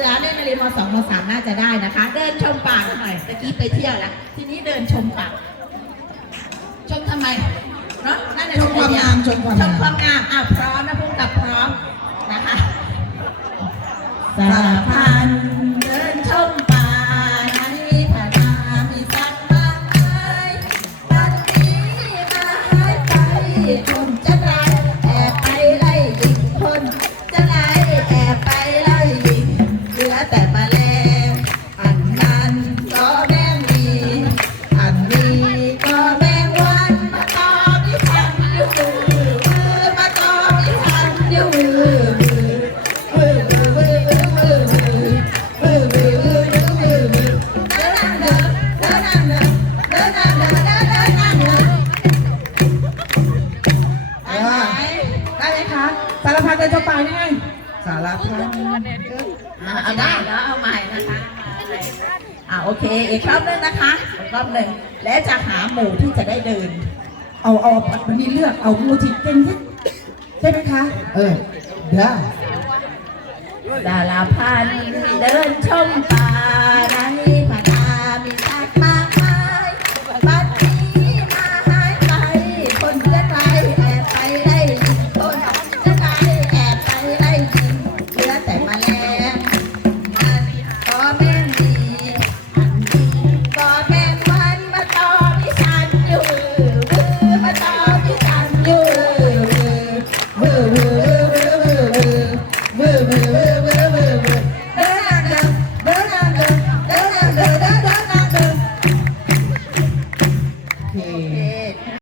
สือเนี่ยมาเรียนมสองมสามน่าจะได้นะคะ เดินชมป่าหน่อยตะกี้ไปเที่ยวแล้วทีนี้เดินชมป่าชมทำไมเนาะนั่นน่ะชมความงามชมความชงามมความงามอะพร้อมนะพุ่งกับพร้อมนะคะสารพันเดิน สารพัดเดินชมป่ายังไงสารพัดอ่าเอาได้แล้วเอาใหม่นะคะอ่าโอเคอีกรอบหนึงนะคะอีกรอบหนึ่งและจะหาหมู่ที่จะได้เดิน เอาเอาวันนี้เลือกเอามูจิเก่งที่ใช่ไหมคะ เออได้ดาราพันธุ์เดินชมป่าใน